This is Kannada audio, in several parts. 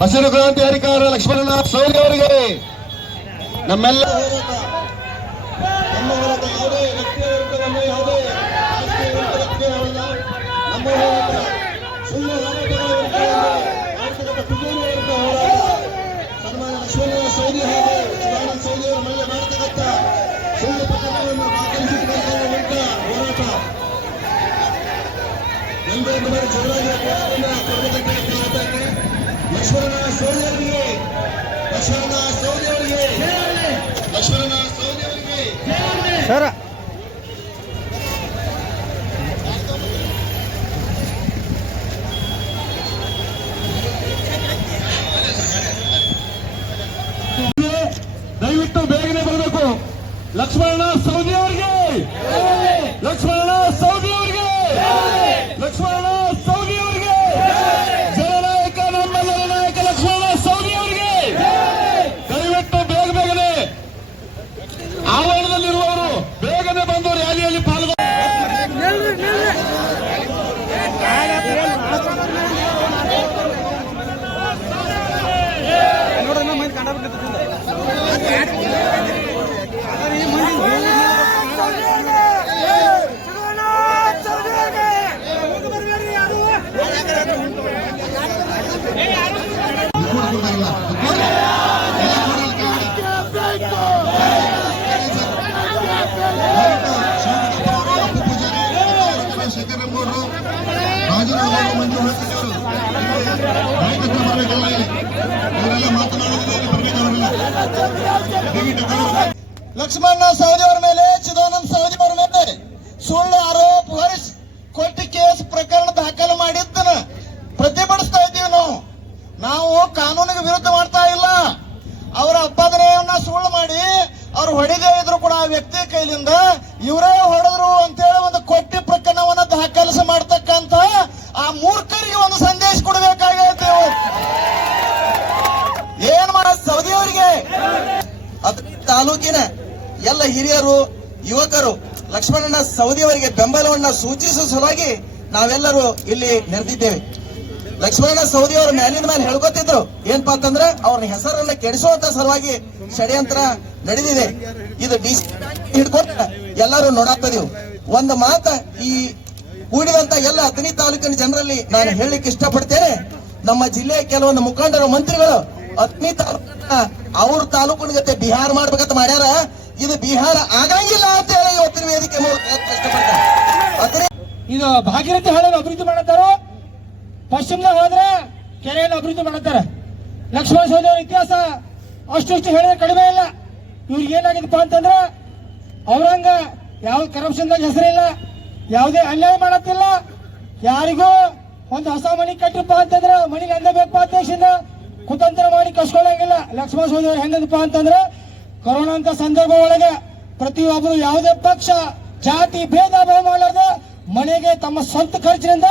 ಹಸಿರು ಕ್ರಾಂತಿ ಹರಿಕಾರ ಲಕ್ಷ್ಮಣ ಸವದಿ ಅವರಿಗೆ ನಮ್ಮೆಲ್ಲ ನಮ್ಮ ಹೋರಾಟ ಯಾವುದೇ ವ್ಯಕ್ತಿಯ ವಿರುದ್ಧವಲ್ಲ, ಯಾವುದೇ ರಾಜಕೀಯ ವಿರುದ್ಧವಲ್ಲ, ನಮ್ಮ ಹೋರಾಟ ಸುಳ್ಳು ಹೋರಾಟಗಳ ವಿರುದ್ಧ, ಆರ್ಥಿಕ ಪಿತೂರಿಯ ವಿರುದ್ಧ ಹೋರಾಟ. ಸನ್ಮಾನ ಲಕ್ಷ್ಮಣ ಸವದಿ ಹಾಗೂ ಚಿದಾನಂದ ಸವದಿ ಅವರ ಮೇಲೆ ಮಾಡತಕ್ಕಂಥ ಸುಳ್ಳು ಪ್ರಕರಣವನ್ನು ದಾಖಲಿಸಿಕೊಳ್ಳುವ ವಿರುದ್ಧ ಹೋರಾಟ. ಎಲ್ಲರೂ ಬಾರಿ ಜೋರಾಗಿ ಕೊಡಬೇಕಂತ ಲಕ್ಷ್ಮಣ ಸವದಿ ಅವರಿಗೆ, ಲಕ್ಷ್ಮಣ ಸವದಿ ಅವರಿಗೆ, ಲಕ್ಷ್ಮಣ ಸವದಿ ಅವರಿಗೆ ಸರ ದಯವಿಟ್ಟು ಬೇಗನೆ ಬರಬೇಕು. ಲಕ್ಷ್ಮಣ ಸವದಿ ಅವರಿಗೆ, ಲಕ್ಷ್ಮಣ ಸವದಿ ಅವರಿಗೆ, ಲಕ್ಷ್ಮಣ ಸವದಿ ಅವರಿಗೆ, ಜನನಾಯಕ ನಮ್ಮೆಲ್ಲರ ನಾಯಕ ಲಕ್ಷ್ಮಣ ಸವದಿ ಅವರಿಗೆ ದಯವಿಟ್ಟು ಬೇಗನೆ ಆವರಣದಲ್ಲಿರುವವರು ಬೇಗನೆ ಬಂದು ರ್ಯಾಲಿಯಲ್ಲಿ ಪಾಲ್ಗೊಂಡು ಲಕ್ಷ್ಮಣ ಸವದಿ ಅವರ ಮೇಲೆ, ಚಿದಾನಂದ ಸವದಿ ಅವರ ಮೇಲೆ ಸುಳ್ಳು ಆರೋಪ ಹೊರಿಸಿ ಕೊಟ್ಟಿ ಕೇಸ್ ಪ್ರಕರಣ ದಾಖಲು ಮಾಡಿದ್ದನ ಪ್ರತಿಭಟಿಸ್ತಾ ಇದ್ದೀವಿ. ನಾವು ಕಾನೂನಿಗೆ ವಿರುದ್ಧ ಮಾಡ್ತಾ ಇಲ್ಲ. ಅವರ ಅಪಾದನೆಯನ್ನ ಸುಳ್ಳು ಮಾಡಿ ಅವ್ರು ಹೊಡೆದೇ ಇದ್ರು ಕೂಡ ಆ ವ್ಯಕ್ತಿ ಕೈಲಿಂದ ಇವರೇ ಹೊಡೆದ್ರು ಅಂತೇಳಿ ಒಂದು ಕೊಟ್ಟಿ ಪ್ರಕರಣವನ್ನ ದಾಖಲಿಸಿ ಮಾಡ್ತಕ್ಕಂತ ಆ ಮೂರ್ಖರಿಗೆ ಒಂದು ಸಂದೇಶ ಕೊಡಬೇಕಾಗೈತೆ. ಏನ್ ಮಾಡ ಸವದಿ ಅವರಿಗೆ ತಾಲೂಕಿನ ಎಲ್ಲ ಹಿರಿಯರು, ಯುವಕರು ಲಕ್ಷ್ಮಣನ ಸವದಿ ಅವರಿಗೆ ಬೆಂಬಲವನ್ನ ಸೂಚಿಸುವ ಸಲುವಾಗಿ ನಾವೆಲ್ಲರೂ ಇಲ್ಲಿ ನೆರೆದಿದ್ದೇವೆ. ಲಕ್ಷ್ಮಣ ಸವದಿ ಅವರ ಮೇಲಿನ ಮೇಲೆ ಹೇಳ್ಕೊತಿದ್ರು ಏನಪ್ಪಾ ಅಂತಂದ್ರೆ ಅವ್ರ ಹೆಸರನ್ನ ಕೆಡಿಸುವಂತ ಸಲುವಾಗಿ ಷಡ್ಯಂತ್ರ ನಡೆದಿದೆ. ಇದು ಹಿಡ್ಕೊಂಡ ಎಲ್ಲರೂ ನೋಡಾಕ್ತದೀವಿ. ಒಂದು ಮಾತ ಈ ಕೂಡಿದಂತ ಎಲ್ಲ ಅಥಣಿ ತಾಲೂಕಿನ ಜನರಲ್ಲಿ ನಾನು ಹೇಳಲಿಕ್ಕೆ ಇಷ್ಟಪಡ್ತೇನೆ. ನಮ್ಮ ಜಿಲ್ಲೆಯ ಕೆಲವೊಂದು ಮುಖಂಡರು, ಮಂತ್ರಿಗಳು ಅಥಣಿ ತಾಲೂಕನ್ನ ಅವ್ರ ತಾಲೂಕಿನ ಜೊತೆ ಬಿಹಾರ ಮಾಡ್ಬೇಕಂತ ಮಾಡ್ಯಾರ. ಇದು ಬಿಹಾರ ಆಗಂಗಿಲ್ಲ ಅಂತ ಹೇಳಿ ಇವತ್ತಿನ ವೇದಿಕೆ ಕಷ್ಟಪಡ್ತಾರೆ. ಇದು ಭಾಗೀರಥಿ ಹಳ್ಳನ್ನು ಅಭಿವೃದ್ಧಿ ಮಾಡತ್ತಾರೋ, ಪಶ್ಚಿಮದಾಗ ಹೋದ್ರೆ ಕೆರೆಯನ್ನು ಅಭಿವೃದ್ಧಿ ಮಾಡತ್ತಾರ. ಲಕ್ಷ್ಮಣ ಸವದಿ ಅವರ ಇತಿಹಾಸ ಅಷ್ಟು ಹೇಳಿದ್ರೆ ಕಡಿಮೆ ಇಲ್ಲ. ಇವ್ರಿಗೆ ಏನಾಗಿದಪ್ಪ ಅಂತಂದ್ರೆ ಅವ್ರಂಗ ಯಾವ ಕರಪ್ಷನ್ದಾಗ ಹೆಸರಿಲ್ಲ, ಯಾವುದೇ ಅನ್ಯಾಯ ಮಾಡತ್ತಿಲ್ಲ. ಯಾರಿಗೂ ಒಂದು ಹೊಸ ಮನಿ ಕಟ್ಟಿಪ್ಪ ಅಂತಂದ್ರೆ ಮನಿಗೆ ಅಂದಬೇಕಪ್ಪ ಅಂತ ದೇಶದಿಂದ ಕುತಂತ್ರ ಮಾಡಿ ಕಸ್ಕೊಳ್ಳಂಗಿಲ್ಲ. ಲಕ್ಷ್ಮಣ ಸವದಿ ಅವ್ರು ಹೆಂಗದಪ್ಪ ಅಂತಂದ್ರೆ ಕೊರೋನಾ ಅಂತ ಸಂದರ್ಭ ಒಳಗೆ ಪ್ರತಿಯೊಬ್ಬರು ಯಾವುದೇ ಪಕ್ಷ ಜಾತಿ ಭೇದ ಭಾವ ಮಾಡಲಾರ್ದ ಮನೆಗೆ ತಮ್ಮ ಸ್ವಂತ ಖರ್ಚಿನಿಂದ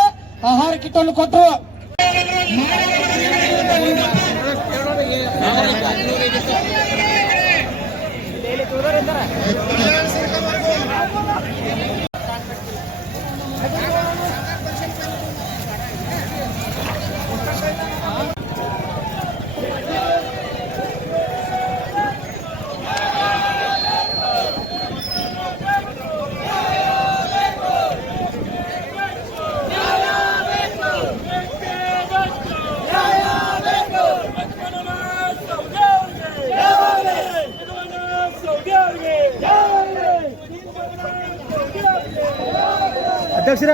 ಆಹಾರ ಕಿಟ್ಟನ್ನು ಕೊಟ್ಟರು. ಅಧ್ಯಕ್ಷರ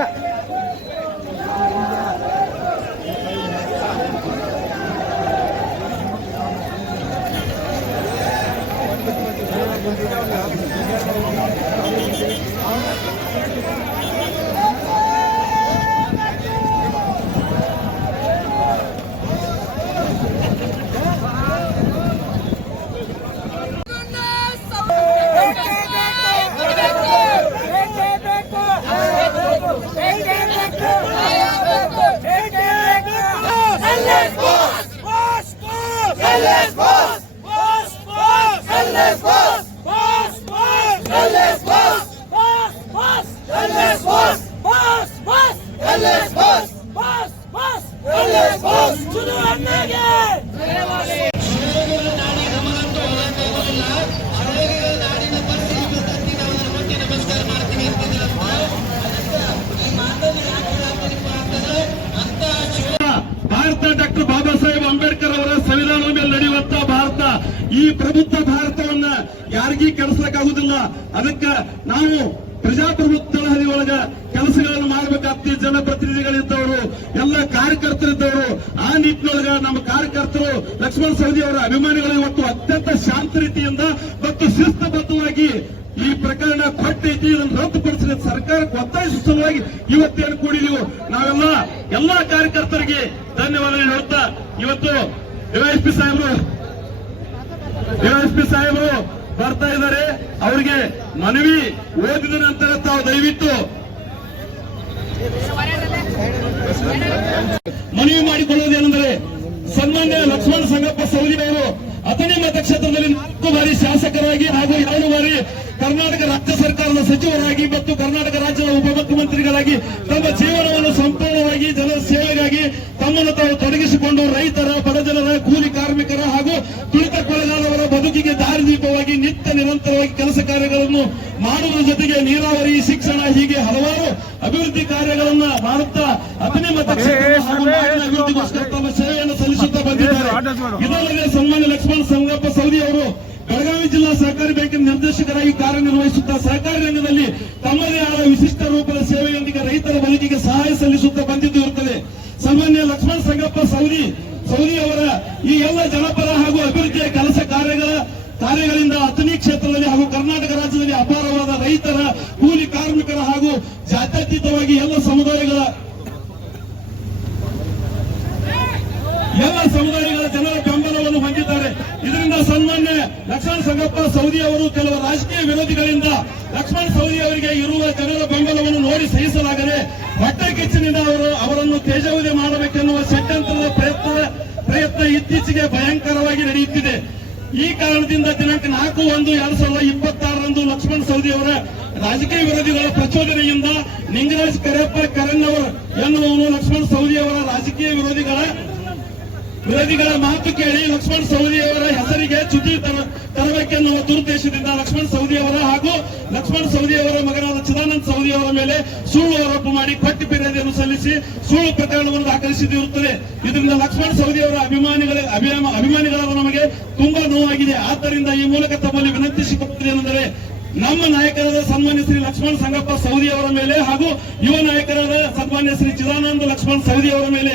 Boss! To the doctor Baba Saheb Ambedkar ಅವರ ಸಂವಿಧಾನದ ಮೇಲೆ ನಡೆಯುವಂತ ಭಾರತ, ಈ ಪ್ರಬುದ್ಧ ಭಾರತವನ್ನ ಯಾರಿಗೂ ಕೆಡಿಸ್ಲಿಕ್ಕಾಗುದಿಲ್ಲ. ಅದಕ್ಕೆ ನಾವು ಪ್ರಜಾಪ್ರಭುತ್ವದ ಹರಿಯೊಳಗ ಕೆಲಸಗಳನ್ನು ಮಾಡಬೇಕಾಗ್ತದೆ. ಜನಪ್ರತಿನಿಧಿಗಳಿದ್ದವರು, ಎಲ್ಲ ಕಾರ್ಯಕರ್ತರಿದ್ದವರು, ಆ ನಿಟ್ಟಿನೊಳಗ ನಮ್ಮ ಕಾರ್ಯಕರ್ತರು ಲಕ್ಷ್ಮಣ ಸವದಿ ಅವರ ಅಭಿಮಾನಿಗಳು ಇವತ್ತು ಅತ್ಯಂತ ಶಾಂತ ರೀತಿಯಿಂದ ಮತ್ತು ಶಿಸ್ತುಬದ್ಧವಾಗಿ ಈ ಪ್ರಕರಣ ಕೊಟ್ಟೈತಿ, ಇದನ್ನು ರದ್ದುಪಡಿಸಿದ ಸರ್ಕಾರಕ್ಕೆ ಒತ್ತಾಯಿಸುವ ಸಲುವಾಗಿ ಇವತ್ತೇನು ಕೂಡಿದೀವು. ನಾವೆಲ್ಲ ಎಲ್ಲಾ ಕಾರ್ಯಕರ್ತರಿಗೆ ಧನ್ಯವಾದ ಹೇಳುತ್ತಾ, ಇವತ್ತು ಡಿವೈಎಸ್ಪಿ ಸಾಹೇಬರು ಬರ್ತಾ ಇದ್ದಾರೆ. ಅವರಿಗೆ ಮನವಿ ಓದಿದ ನಂತರ ತಾವು ದಯವಿಟ್ಟು ಮನವಿ ಮಾಡಿಕೊಳ್ಳುವುದೇನೆಂದರೆ, ಸನ್ಮಾನ್ಯ ಲಕ್ಷ್ಮಣ ಸಂಗಪ್ಪ ಸವದಿ ಅವರು ಅಥಣಿ ಮತಕ್ಷೇತ್ರದಲ್ಲಿ 4 ಬಾರಿ ಶಾಸಕರಾಗಿ ಹಾಗೂ 2 ಬಾರಿ ಕರ್ನಾಟಕ ರಾಜ್ಯ ಸರ್ಕಾರದ ಸಚಿವರಾಗಿ ಮತ್ತು ಕರ್ನಾಟಕ ರಾಜ್ಯದ ಉಪಮುಖ್ಯಮಂತ್ರಿಗಳಾಗಿ ತಮ್ಮ ಜೀವನವನ್ನು ಸಂಪೂರ್ಣವಾಗಿ ಜನರ ಸೇವೆಗಾಗಿ ತಮ್ಮನ್ನು ತಾವು ತೊಡಗಿಸಿಕೊಂಡು ರೈತರ, ಬಡಜನರ, ಕೂಲಿ ಕಾರ್ಮಿಕರ ಹಾಗೂ ತುಳಿತಕ್ಕೊಳಗಾದವರ ಬದುಕಿಗೆ ದಾರಿದೀಪವಾಗಿ ನಿತ್ಯ ನಿರಂತರವಾಗಿ ಕೆಲಸ ಕಾರ್ಯಗಳನ್ನು ಮಾಡುವುದರ ಜೊತೆಗೆ ನೀರಾವರಿ, ಶಿಕ್ಷಣ ಹೀಗೆ ಹಲವಾರು ಅಭಿವೃದ್ಧಿ ಕಾರ್ಯಗಳನ್ನ ಮಾಡುತ್ತಾ ಅಥಣಿ ಮತಕ್ಷೇತ್ರ ಹಾಗೂ ನಾಡಿನ ಅಭಿವೃದ್ಧಿಗೋಸ್ಕರ ತಮ್ಮ ಸೇವೆಯನ್ನು ಸಲ್ಲಿಸುತ್ತಾ ಬಂದಿದ್ದಾರೆ. ಇದಲ್ಲದೆ ಸನ್ಮಾನ್ಯ ಲಕ್ಷ್ಮಣ ಸಂಗಪ್ಪ ಸವದಿ ಅವರು ಬೆಳಗಾವಿ ಜಿಲ್ಲಾ ಸಹಕಾರಿ ಬ್ಯಾಂಕಿನ ನಿರ್ದೇಶಕರಾಗಿ ಕಾರ್ಯನಿರ್ವಹಿಸುತ್ತಾ ಸಹಕಾರಿ ರಂಗದಲ್ಲಿ ತಮ್ಮದೇ ಆದ ವಿಶಿಷ್ಟ ರೂಪದ ಸೇವೆಯೊಂದಿಗೆ ರೈತರ ಬದುಕಿಗೆ ಸಹಾಯ ಸಲ್ಲಿಸುತ್ತಾ ಬಂದಿದ್ದು ಇರುತ್ತದೆ. ಸನ್ಮಾನ್ಯ ಲಕ್ಷ್ಮಣ ಸಂಗಪ್ಪ ಸವದಿ ಅವರ ಈ ಎಲ್ಲ ಜನಪರ ಹಾಗೂ ಅಭಿವೃದ್ಧಿಯ ಕೆಲಸ ಕಾರ್ಯಗಳಿಂದ ಅಥಣಿ ಕ್ಷೇತ್ರದಲ್ಲಿ ಹಾಗೂ ಕರ್ನಾಟಕ ರಾಜ್ಯದಲ್ಲಿ ಅಪಾರವಾದ ರೈತರ, ಕೂಲಿ ಕಾರ್ಮಿಕರ ಹಾಗೂ ಜಾತ್ಯತೀತವಾಗಿ ಎಲ್ಲ ಸಮುದಾಯಗಳ ಜನರ ಬೆಂಬಲವನ್ನು ಹೊಂದಿದ್ದಾರೆ. ಇದರಿಂದ ಸನ್ಮಾನ್ಯ ಲಕ್ಷ್ಮಣ ಸಂಗಪ್ಪ ಸವದಿ ಅವರು ಕೆಲವು ರಾಜಕೀಯ ವಿರೋಧಿಗಳಿಂದ ಲಕ್ಷ್ಮಣ ಸವದಿ ಅವರಿಗೆ ಇರುವ ಜನರ ಬೆಂಬಲವನ್ನು ನೋಡಿ ಸಹಿಸಲಾಗದೆ ಹೊಟ್ಟೆ ಕಿಚ್ಚಿನಿಂದ ಅವರನ್ನು ತೇಜಾವಧಿ ಮಾಡಬೇಕೆನ್ನುವ ಷಡ್ಯಂತ್ರದ ಪ್ರಯತ್ನ ಇತ್ತೀಚೆಗೆ ಭಯಂಕರವಾಗಿ ನಡೆಯುತ್ತಿದೆ. ಈ ಕಾರಣದಿಂದ ದಿನಾಂಕ 4/1/2026ರಂದು ಲಕ್ಷ್ಮಣ ಸವದಿ ಅವರ ರಾಜಕೀಯ ವಿರೋಧಿಗಳ ಪ್ರಚೋದನೆಯಿಂದ ನಿಂಗರಾಜ್ ಕರೆಪ್ಪ ಕರಣ್ಣವರ್ ಎನ್ನುವನು ಲಕ್ಷ್ಮಣ ಸವದಿ ಅವರ ರಾಜಕೀಯ ವಿರೋಧಿಗಳ ಮಾತು ಕೇಳಿ ಲಕ್ಷ್ಮಣ ಸವದಿ ಅವರ ಹೆಸರಿಗೆ ಚ್ಯುತಿ ತರಬೇಕೆನ್ನುವ ದುರುದ್ದೇಶದಿಂದ ಲಕ್ಷ್ಮಣ ಸವದಿ ಅವರ ಹಾಗೂ ಲಕ್ಷ್ಮಣ ಸವದಿ ಅವರ ಮಗನಾದ ಚಿದಾನಂದ ಸವದಿ ಅವರ ಮೇಲೆ ಸುಳ್ಳು ಆರೋಪ ಮಾಡಿ ಪಟ್ಟಿ ಫಿರ್ಯಾದಿಯನ್ನು ಸಲ್ಲಿಸಿ ಸುಳ್ಳು ಪ್ರಕರಣವನ್ನು ದಾಖಲಿಸಿದಿರುತ್ತದೆ. ಇದರಿಂದ ಲಕ್ಷ್ಮಣ ಸವದಿ ಅವರ ಅಭಿಮಾನಿಗಳಾದ ನಮಗೆ ತುಂಬಾ ನೋವಾಗಿದೆ. ಆದ್ದರಿಂದ ಈ ಮೂಲಕ ತಮ್ಮಲ್ಲಿ ವಿನಂತಿಸಿಕೊಳ್ಳುವುದೇನೆಂದರೆ, ನಮ್ಮ ನಾಯಕರಾದ ಸನ್ಮಾನ್ಯ ಶ್ರೀ ಲಕ್ಷ್ಮಣ ಸಂಗಪ್ಪ ಸವದಿ ಅವರ ಮೇಲೆ ಹಾಗೂ ಯುವ ನಾಯಕರಾದ ಸನ್ಮಾನ್ಯ ಶ್ರೀ ಚಿದಾನಂದ ಲಕ್ಷ್ಮಣ ಸವದಿ ಅವರ ಮೇಲೆ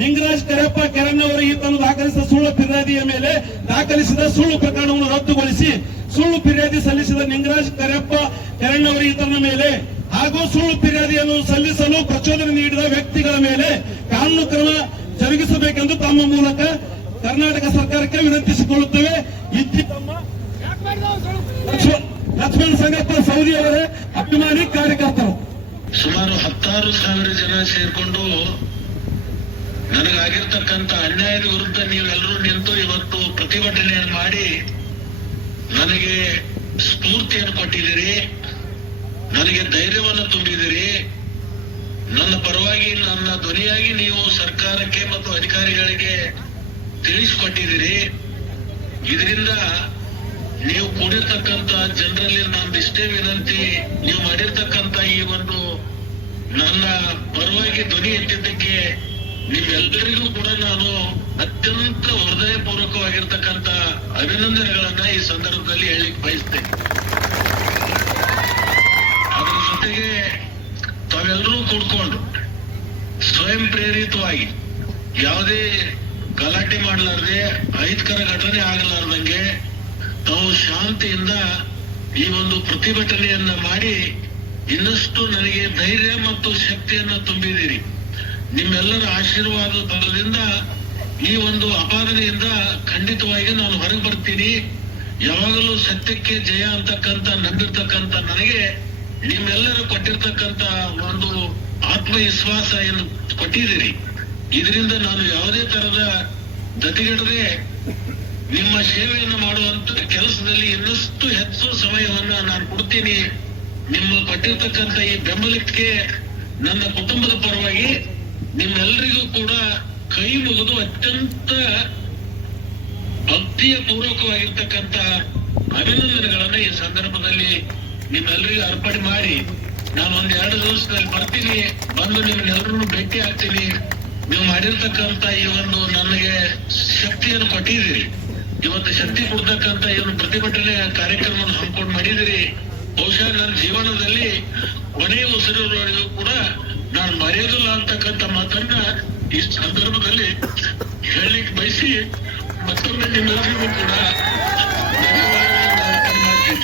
ನಿಂಗರಾಜ್ ಕರೆಪ್ಪ ಕೆರಣ್ಣವರು ಈತನು ದಾಖಲಿಸಿದ ಸುಳ್ಳು ಫಿರ್ಯಾದಿಯ ಮೇಲೆ ದಾಖಲಿಸಿದ ಸುಳ್ಳು ಪ್ರಕರಣವನ್ನು ರದ್ದುಗೊಳಿಸಿ ಸುಳ್ಳು ಫಿರ್ಯಾದಿ ಸಲ್ಲಿಸಿದ ನಿಂಗರಾಜ್ ಕರೆಪ್ಪ ಕೆರಣ್ಣವರು ಈತನ ಮೇಲೆ ಹಾಗೂ ಸುಳ್ಳು ಫಿರ್ಯಾದಿಯನ್ನು ಸಲ್ಲಿಸಲು ಪ್ರಚೋದನೆ ನೀಡಿದ ವ್ಯಕ್ತಿಗಳ ಮೇಲೆ ಕಾನೂನು ಕ್ರಮ ಜರುಗಿಸಬೇಕೆಂದು ತಮ್ಮ ಮೂಲಕ ಕರ್ನಾಟಕ ಸರ್ಕಾರಕ್ಕೆ ವಿನಂತಿಸಿಕೊಳ್ಳುತ್ತೇವೆ. ಲಕ್ಷ್ಮಣ ಸಂಗಪ್ಪ ಸವದಿ ಅವರ ಅಭಿಮಾನಿ ಕಾರ್ಯಕರ್ತರು ಸುಮಾರು 16,000 ಜನ ಸೇರ್ಕೊಂಡು ನನಗಾಗಿರ್ತಕ್ಕಂಥ ಅನ್ಯಾಯದ ವಿರುದ್ಧ ನೀವೆಲ್ಲರೂ ನಿಂತು ಇವತ್ತು ಪ್ರತಿಭಟನೆಯನ್ನು ಮಾಡಿ ನನಗೆ ಸ್ಫೂರ್ತಿಯನ್ನು ಕೊಟ್ಟಿದ್ದೀರಿ, ನನಗೆ ಧೈರ್ಯವನ್ನು ತುಂಬಿದಿರಿ. ನನ್ನ ಪರವಾಗಿ ನನ್ನ ಧ್ವನಿಯಾಗಿ ನೀವು ಸರ್ಕಾರಕ್ಕೆ ಮತ್ತು ಅಧಿಕಾರಿಗಳಿಗೆ ತಿಳಿಸಿಕೊಟ್ಟಿದ್ದೀರಿ. ಇದರಿಂದ ನೀವು ಕೂಡಿರ್ತಕ್ಕಂಥ ಜನರಲ್ಲಿ ನಂದಿಷ್ಟೇ ವಿನಂತಿ, ನೀವು ಮಾಡಿರ್ತಕ್ಕಂಥ ಈ ಒಂದು ನನ್ನ ಪರವಾಗಿ ಧ್ವನಿ ಎತ್ತಿದ್ದಕ್ಕೆ ನಿಮ್ಮೆಲ್ಲರಿಗೂ ಕೂಡ ನಾನು ಅತ್ಯಂತ ಹೃದಯಪೂರ್ವಕವಾಗಿರ್ತಕ್ಕಂಥ ಅಭಿನಂದನೆಗಳನ್ನ ಈ ಸಂದರ್ಭದಲ್ಲಿ ಹೇಳಲಿಕ್ಕೆ ಬಯಸ್ತೇನೆ. ಅದರ ಜೊತೆಗೆ ತಾವೆಲ್ಲರೂ ಕೂಡ್ಕೊಂಡು ಸ್ವಯಂ ಪ್ರೇರಿತವಾಗಿ ಯಾವುದೇ ಗಲಾಟೆ ಮಾಡಲಾರದೆ ಅಹಿತಕರ ಘಟನೆ ಆಗಲಾರ್ದಂಗೆ ತಾವು ಶಾಂತಿಯಿಂದ ಈ ಒಂದು ಪ್ರತಿಭಟನೆಯನ್ನ ಮಾಡಿ ಇನ್ನಷ್ಟು ನನಗೆ ಧೈರ್ಯ ಮತ್ತು ಶಕ್ತಿಯನ್ನ ತುಂಬಿದ್ದೀರಿ. ನಿಮ್ಮೆಲ್ಲರ ಆಶೀರ್ವಾದದ ಬಲದಿಂದ ಈ ಒಂದು ಅಪಾದನೆಯಿಂದ ಖಂಡಿತವಾಗಿ ನಾನು ಹೊರಗೆ ಬರ್ತೀನಿ. ಯಾವಾಗಲೂ ಸತ್ಯಕ್ಕೆ ಜಯ ಅಂತಕ್ಕಂಥ ನಂಬಿರ್ತಕ್ಕಂಥ ನನಗೆ ನಿಮ್ಮೆಲ್ಲರೂ ಕೊಟ್ಟಿರ್ತಕ್ಕಂಥ ಒಂದು ಆತ್ಮವಿಶ್ವಾಸ ಏನು ಕೊಟ್ಟಿದ್ದೀರಿ. ಇದರಿಂದ ನಾನು ಯಾವುದೇ ತರದ ಗತಿಗೆಡದೆ ನಿಮ್ಮ ಸೇವೆಯನ್ನು ಮಾಡುವಂತ ಕೆಲಸದಲ್ಲಿ ಇನ್ನಷ್ಟು ಹೆಚ್ಚು ಸಮಯವನ್ನ ನಾನು ಕೊಡ್ತೀನಿ. ನಿಮ್ಮ ಕೊಟ್ಟಿರ್ತಕ್ಕಂಥ ಈ ಬೆಂಬಲಕ್ಕೆ ನನ್ನ ಕುಟುಂಬದ ಪರವಾಗಿ ನಿಮ್ಮೆಲ್ಲರಿಗೂ ಕೂಡ ಕೈ ಮುಗಿದು ಅತ್ಯಂತ ಭಕ್ತಿಯ ಪೂರ್ವಕವಾಗಿರ್ತಕ್ಕಂಥ ಅಭಿನಂದನೆಗಳನ್ನ ಈ ಸಂದರ್ಭದಲ್ಲಿ ನಿಮ್ಮೆಲ್ಲರಿಗೂ ಅರ್ಪಣೆ ಮಾಡಿ ನಾನು 1-2 ದಿವಸದಲ್ಲಿ ಬರ್ತೀನಿ. ಬಂದು ನಿಮ್ಮೆಲ್ಲರನ್ನು ಭೇಟಿ ಆಗ್ತೀನಿ. ನೀವು ಮಾಡಿರ್ತಕ್ಕಂತ ಈ ಒಂದು ನನಗೆ ಶಕ್ತಿಯನ್ನು ಕೊಟ್ಟಿದ್ದೀರಿ. ಇವತ್ತು ಶಕ್ತಿ ಕೊಡ್ತಕ್ಕಂತ ಈ ಒಂದು ಪ್ರತಿಭಟನೆ ಕಾರ್ಯಕ್ರಮವನ್ನು ಹಮ್ಮಿಕೊಂಡು ಮಾಡಿದಿರಿ. ಬಹುಶಃ ನನ್ನ ಜೀವನದಲ್ಲಿ ಕೊನೆಯ ಉಸಿರಿರುವವರೆಗೂ ಕೂಡ ನಾನು ಮರೆಯೋದಿಲ್ಲ ಅಂತಕ್ಕಂಥ ಮಾತನ್ನ ಈ ಸಂದರ್ಭದಲ್ಲಿ ಹೇಳಲಿಕ್ಕೆ ಬಯಸಿ ಮತ್ತೊಮ್ಮೆ ನಿಮ್ಮೆಲ್ಲರಿಗೂ ಕೂಡ ಧನ್ಯವಾದಗಳನ್ನು ಅರ್ಪಣೆ ಮಾಡ್ತೀನಿ.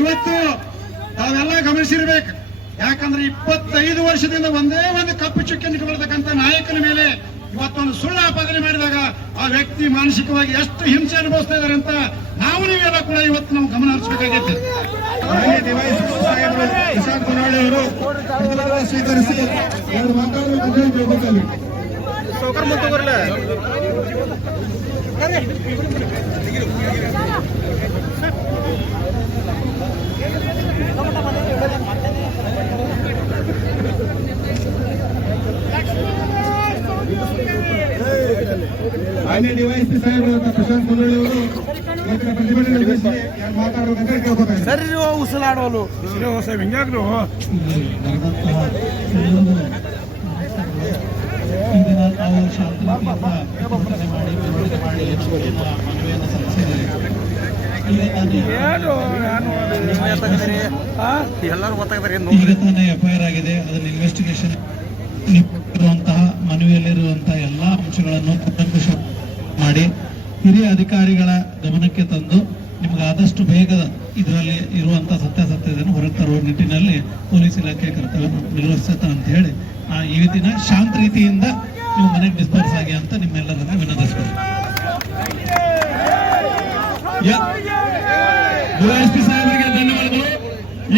ಇವತ್ತು ತಾವೆಲ್ಲ ಗಮನಿಸಿರ್ಬೇಕು. ಯಾಕಂದ್ರೆ 25 ವರ್ಷದಿಂದ ಒಂದೇ ಒಂದು ಕಪ್ಪು ಚುಕ್ಕಿಯನ್ನು ಇಟ್ಕೊಳ್ತಕ್ಕಂಥ ನಾಯಕನ ಮೇಲೆ ಇವತ್ತೊಂದು ಸುಳ್ಳು ಆಪಾದನೆ ಮಾಡಿದಾಗ ಆ ವ್ಯಕ್ತಿ ಮಾನಸಿಕವಾಗಿ ಎಷ್ಟು ಹಿಂಸೆ ಅನುಭವಿಸ್ತಾ ಇದಾರೆ ಅಂತ ನಾವು ನೀವೆಲ್ಲ ಕೂಡ ಇವತ್ತು ನಾವು ಗಮನ ಹರಿಸಬೇಕಾಗೈತೆ. ಪ್ರಶಾಂತ್ ಕೊನಾಳಿ ಅವರು ಸ್ವೀಕರಿಸಿ ಎರಡು ಮಾತಾಡಬೇಕು. ಮಾನ್ಯ ಡಿವೈಎಸ್ಪಿ ಸಾಹೇಬರು ಪ್ರಶಾಂತ್ ಕೊನಾಳಿ ಅವರು ಪ್ರತಿಭಟನೆ ನಡೆಸಿ ಮಾತಾಡಬೇಕಂತ ಕೇಳ್ಕೊತಾರೆ. ಸರಿ ಉಸಲಾಡೋಲು ಹಿಂಗಾಗ್ರು ಇಂದಿನ ನಾವು ಶಾಂತಿಯುತವಾಗಿ ಪ್ರತಿಭಟನೆ ಮಾಡಿ ಮೆರವಣಿಗೆ ಮಾಡಿ ಮನವಿಯನ್ನು ಸಲ್ಲಿಸಿದ್ದೇವೆ. ಈಗ ತಾನೇ FIR ಆಗಿದೆ. ಅದನ್ನ ಇನ್ವೆಸ್ಟಿಗೇಷನ್ ಇರುವಂತಹ ಮನವಿಯಲ್ಲಿರುವಂತಹ ಎಲ್ಲಾ ಅಂಶಗಳನ್ನು ಕೂಲಂಕುಷ ಮಾಡಿ ಹಿರಿಯ ಅಧಿಕಾರಿಗಳ ಗಮನಕ್ಕೆ ತಂದು ನಿಮಗೆ ಆದಷ್ಟು ಬೇಗದ ಇದರಲ್ಲಿ ಇರುವಂತಹ ಸತ್ಯಾಸತ್ಯತೆಯನ್ನು ಹೊರಗೆ ತರುವ ನಿಟ್ಟಿನಲ್ಲಿ ಪೊಲೀಸ್ ಇಲಾಖೆ ಕರ್ತವ್ಯ ನಿರ್ವಹಿಸುತ್ತೆ ಅಂತ ಹೇಳಿ ಈ ದಿನ ಶಾಂತ ರೀತಿಯಿಂದ ನೀವು ಮನೆಗೆ ಡಿಸ್ಪರ್ಸ್ ಆಗಿ ಅಂತ ನಿಮ್ಮೆಲ್ಲರನ್ನ ವಿನಂತಿಸ್ಬೇಕು. ಡಿವೈಎಸ್ಪಿ